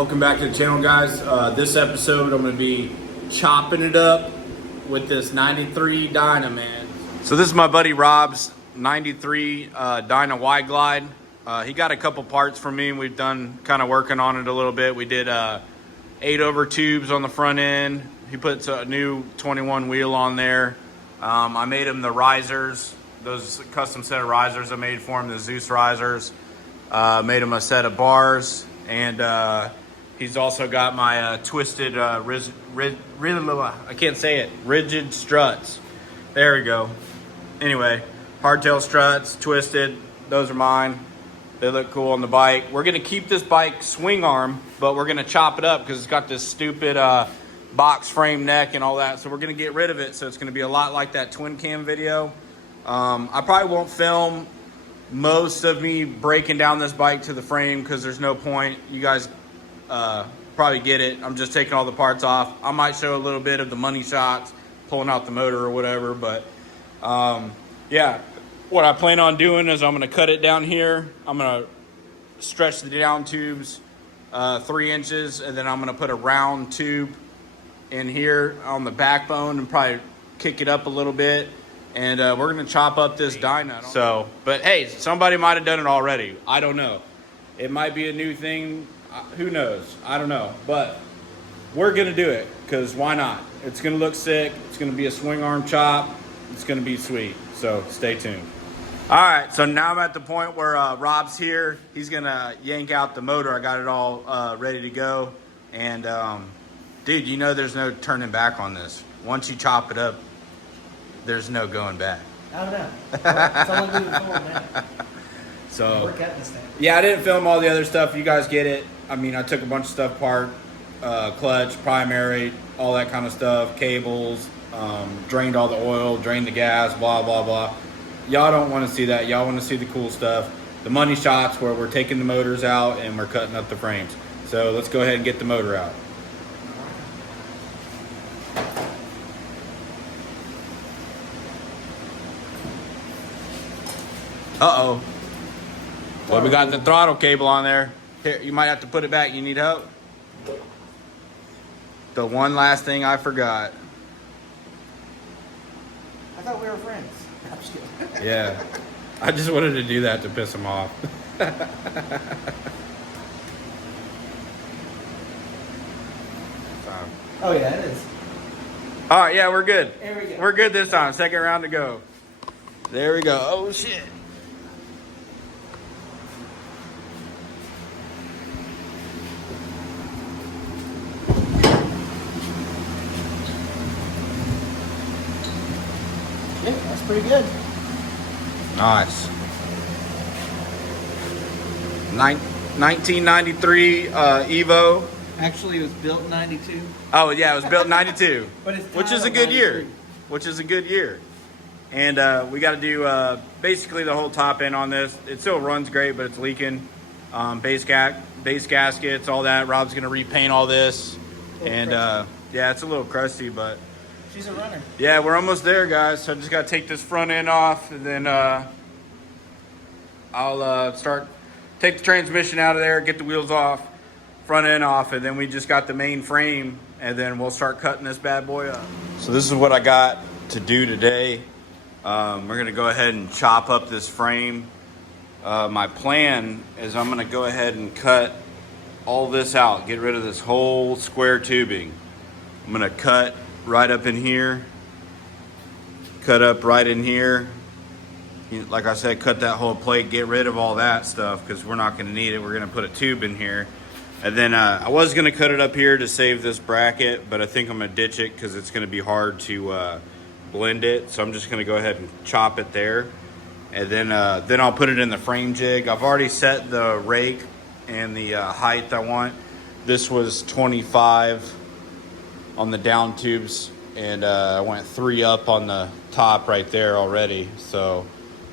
welcome back to the channel, guys. This episode I'm going to be chopping it up with this 93 Dyna, man. So this is my buddy Rob's 93 Dyna Y Glide. He got a couple parts from me and we've done kind of working on it a little bit. We did 8/over tubes on the front end. He puts a new 21 wheel on there. I made him the risers, those custom set of risers I made for him, the Zeus risers. Made him a set of bars, and he's also got my twisted I can't say it, rigid struts. There we go. Anyway, hardtail struts, twisted, those are mine. They look cool on the bike. We're gonna keep this bike swing arm, but we're gonna chop it up because it's got this stupid box frame neck and all that. So we're gonna get rid of it. So it's gonna be a lot like that twin cam video. I probably won't film most of me breaking down this bike to the frame because there's no point. You guys probably get it. I'm just taking all the parts off. I might show a little bit of the money shots, pulling out the motor or whatever, but yeah, what I plan on doing is I'm going to cut it down here. I'm going to stretch the down tubes 3 inches, and then I'm going to put a round tube in here on the backbone and probably kick it up a little bit. And we're going to chop up this Dyna. So, but hey, somebody might have done it already. I don't know. It might be a new thing. Who knows? I don't know. But we're going to do it because why not? It's going to look sick. It's going to be a swing arm chop. It's going to be sweet. So stay tuned. All right. So now I'm at the point where Rob's here. He's going to yank out the motor. I got it all ready to go. And dude, you know there's no turning back on this. Once you chop it up, there's no going back. I don't know. It's all I'm moving forward, man. So, we're cutting this thing. Yeah, I didn't film all the other stuff. You guys get it. I mean, I took a bunch of stuff apart. Clutch, primary, all that kind of stuff. Cables, drained all the oil, drained the gas, blah, blah, blah. Y'all don't want to see that. Y'all want to see the cool stuff. The money shots where we're taking the motors out and we're cutting up the frames. So let's go ahead and get the motor out. Uh-oh. Well, we got the throttle cable on there. Here, you might have to put it back. You need help? The one last thing I forgot. I thought we were friends. I'm just kidding. Yeah. I just wanted to do that to piss him off. Oh, yeah, it is. All right, yeah, we're good. There we go. We're good this time. Second round to go. There we go. Oh, shit. Yeah, that's pretty good. Nice. 1993 Evo. Actually, it was built in 92. Oh, yeah, it was built in 92. But it's which is a titled good year. 93. Which is a good year. And we got to do basically the whole top end on this. It still runs great, but it's leaking. Base gaskets, all that. Rob's going to repaint all this. And yeah, it's a little crusty, but She's a runner. yeah, we're almost there, guys. So I just got to take this front end off, and then I'll take the transmission out of there, get the wheels off, front end off, and then we just got the main frame, and then we'll start cutting this bad boy up. So this is what I got to do today. We're gonna go ahead and chop up this frame. My plan is I'm gonna go ahead and cut all this out, get rid of this whole square tubing. I'm gonna cut right up in here, cut up right in here. Like I said, cut that whole plate, get rid of all that stuff because we're not gonna need it. We're gonna put a tube in here. And then I was gonna cut it up here to save this bracket, but I think I'm gonna ditch it because it's gonna be hard to blend it. So I'm just gonna go ahead and chop it there. And then I'll put it in the frame jig. I've already set the rake and the height I want. This was 25 on the down tubes, and I went 3 up on the top right there already. So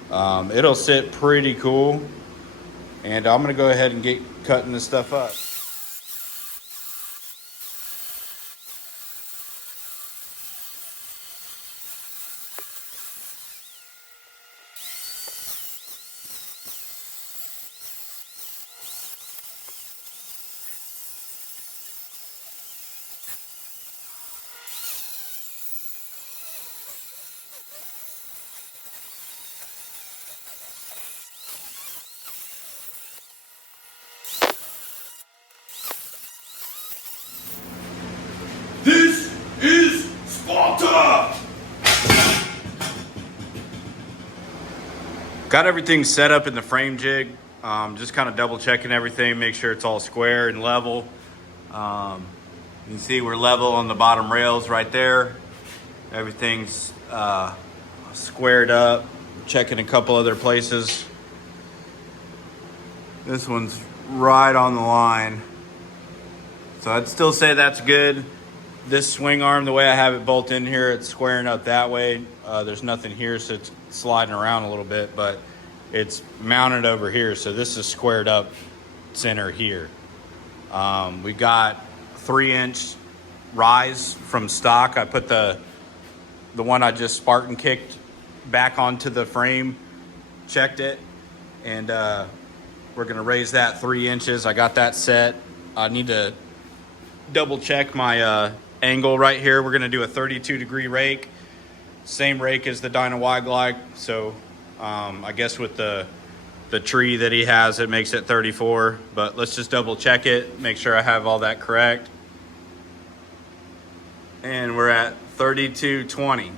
it'll sit pretty cool. And I'm gonna go ahead and get cutting this stuff up. Got everything set up in the frame jig. Just kind of double checking everything, make sure it's all square and level. You can see we're level on the bottom rails right there. Everything's squared up. Checking a couple other places. This one's right on the line. So I'd still say that's good. This swing arm, the way I have it bolted in here, it's squaring up that way. There's nothing here, so it's sliding around a little bit, but it's mounted over here. So this is squared up center here. We got 3-inch rise from stock. I put the one I just Spartan kicked back onto the frame, checked it, and we're gonna raise that 3 inches. I got that set. I need to double check my angle right here. We're gonna do a 32-degree rake, same rake as the Dyna Y-Glide. So I guess with the tree that he has, it makes it 34, but let's just double check it, make sure I have all that correct. And we're at 32.20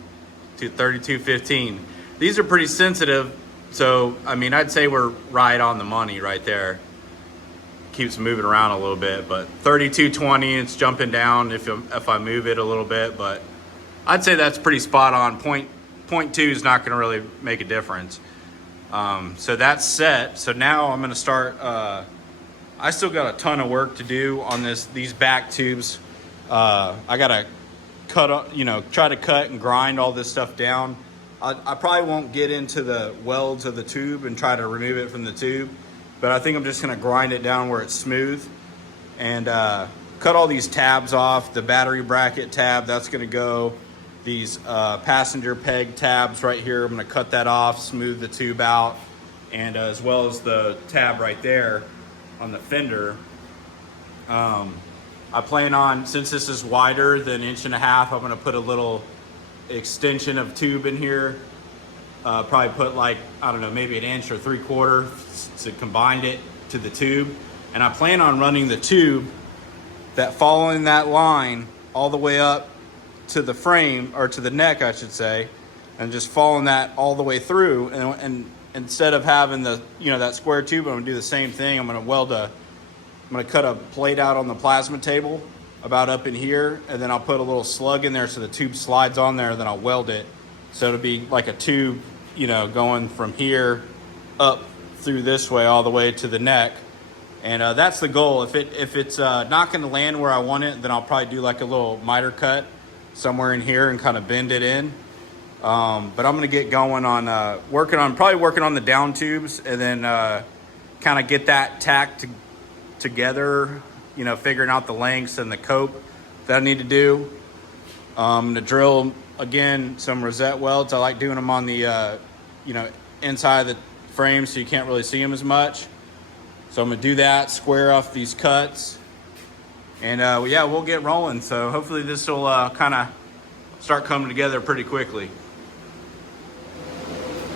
to 32.15. These are pretty sensitive, so I mean, I'd say we're right on the money right there. Keeps moving around a little bit, but 32.20, it's jumping down if I move it a little bit, but I'd say that's pretty spot on. Point 2 is not going to really make a difference. So that's set. So now I'm going to start. I still got a ton of work to do on these back tubes. I got to try to cut and grind all this stuff down. I probably won't get into the welds of the tube and try to remove it from the tube, but I think I'm just going to grind it down where it's smooth and cut all these tabs off. The battery bracket tab, that's going to go. These passenger peg tabs right here, I'm going to cut that off, smooth the tube out, and as well as the tab right there on the fender. I plan on, since this is wider than 1.5 inches, I'm going to put a little extension of tube in here. Probably put like, I don't know, maybe 1 inch or 3/4 to combine it to the tube. And I plan on running the tube following that line all the way up to the frame, or to the neck, I should say, and just following that all the way through. And instead of having that square tube, I'm gonna do the same thing. I'm gonna cut a plate out on the plasma table about up in here, and then I'll put a little slug in there so the tube slides on there, then I'll weld it. So it'll be like a tube, going from here up through this way all the way to the neck. And that's the goal. If it's not gonna land where I want it, then I'll probably do like a little miter cut somewhere in here and kind of bend it in. But I'm gonna get going on working on the down tubes, and then kind of get that tacked together, figuring out the lengths and the cope that I need to do. To drill again some rosette welds. I like doing them on the inside of the frame so you can't really see them as much. So I'm gonna do that, square off these cuts, and yeah, we'll get rolling. So hopefully this will kind of start coming together pretty quickly.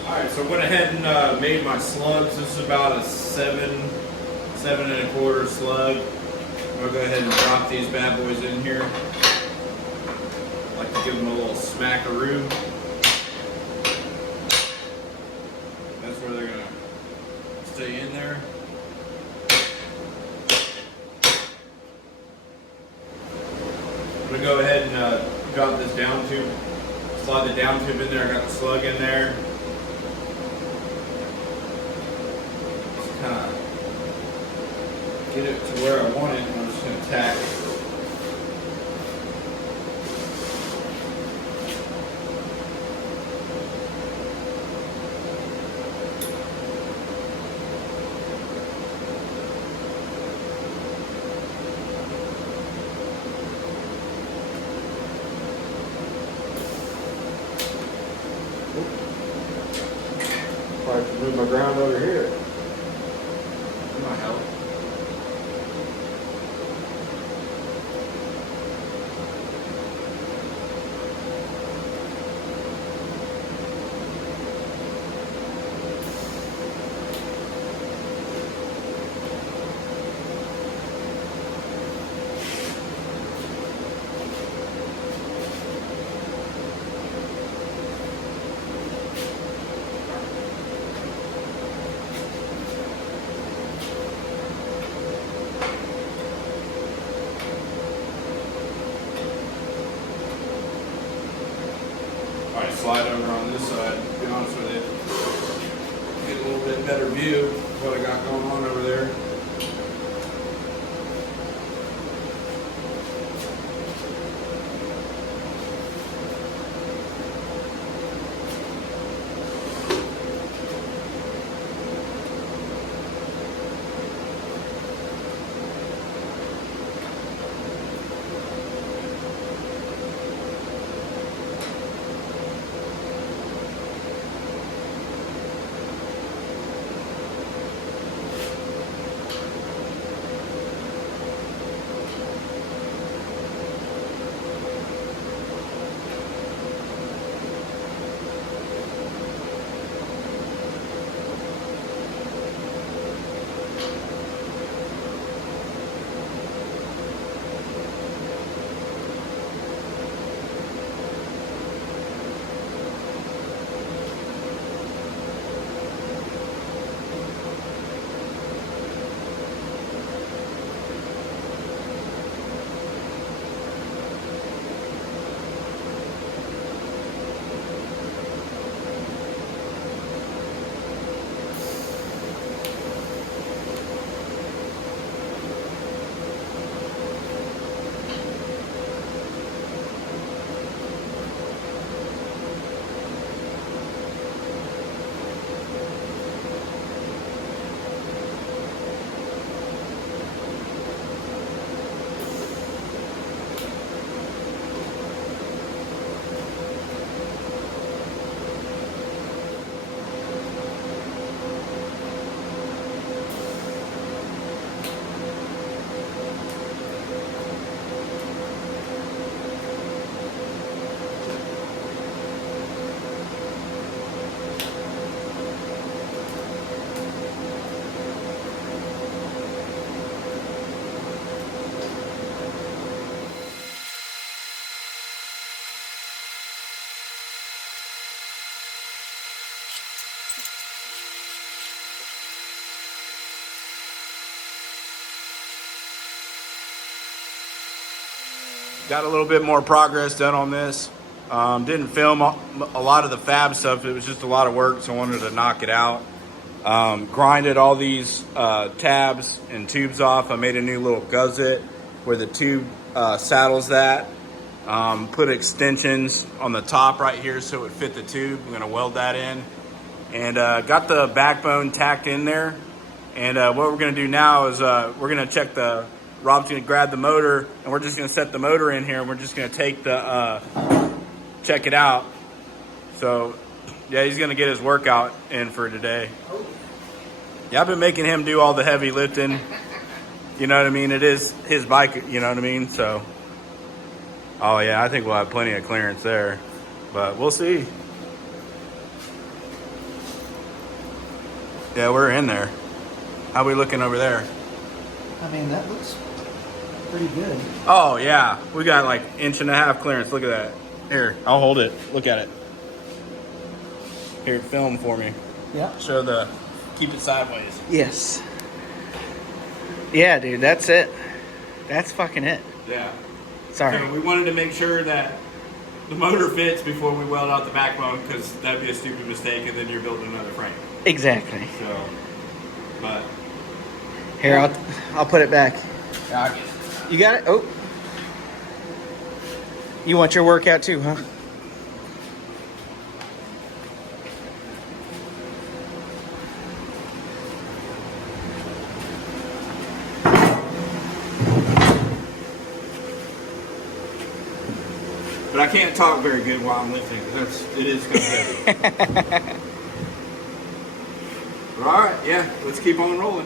All right, so I went ahead and made my slugs. This is about a 7 1/4 slug. I'm gonna go ahead and drop these bad boys in here. I like to give them a little smackaroo. That's where they're gonna stay in there. I'm gonna go ahead and drop this down tube, slide the down tube in there. I got the slug in there. Just kind of get it to where I want it, and I'm just gonna tack it. Probably should move my ground over here. That might help. slide over on this side, to be honest with you. Get a little bit better view of what I got going on over there. Got a little bit more progress done on this. Didn't film a lot of the fab stuff. It was just a lot of work, so I wanted to knock it out. Grinded all these tabs and tubes off. I made a new little gusset where the tube saddles that. Put extensions on the top right here so it would fit the tube. I'm gonna weld that in. And got the backbone tacked in there. And what we're gonna do now is we're gonna check Rob's gonna grab the motor, and we're just gonna set the motor in here, and we're just gonna take the, check it out. So, yeah, he's gonna get his workout in for today. Yeah, I've been making him do all the heavy lifting. You know what I mean? It is his bike, you know what I mean? So, oh yeah, I think we'll have plenty of clearance there, but we'll see. Yeah, we're in there. How we looking over there? I mean, that looks pretty good. Oh yeah, we got like 1.5 inch clearance. Look at that. Here, I'll hold it. Look at it. Here, film for me. Yeah. Show keep it sideways. Yes. Yeah, dude, that's it. That's fucking it. Yeah. Sorry. So we wanted to make sure that the motor fits before we weld out the backbone, because that'd be a stupid mistake, and then you're building another frame. Exactly. So, but here, I'll put it back. yeah, I get it. You got it? Oh. You want your workout too, huh? But I can't talk very good while I'm lifting. It is kind of heavy. All right, yeah, let's keep on rolling.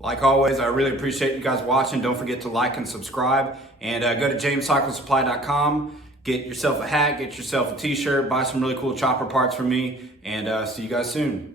Like always, I really appreciate you guys watching. Don't forget to like and subscribe, and go to JAMESCYCLESUPPLY.com. Get yourself a hat, get yourself a t-shirt, buy some really cool chopper parts from me, and see you guys soon.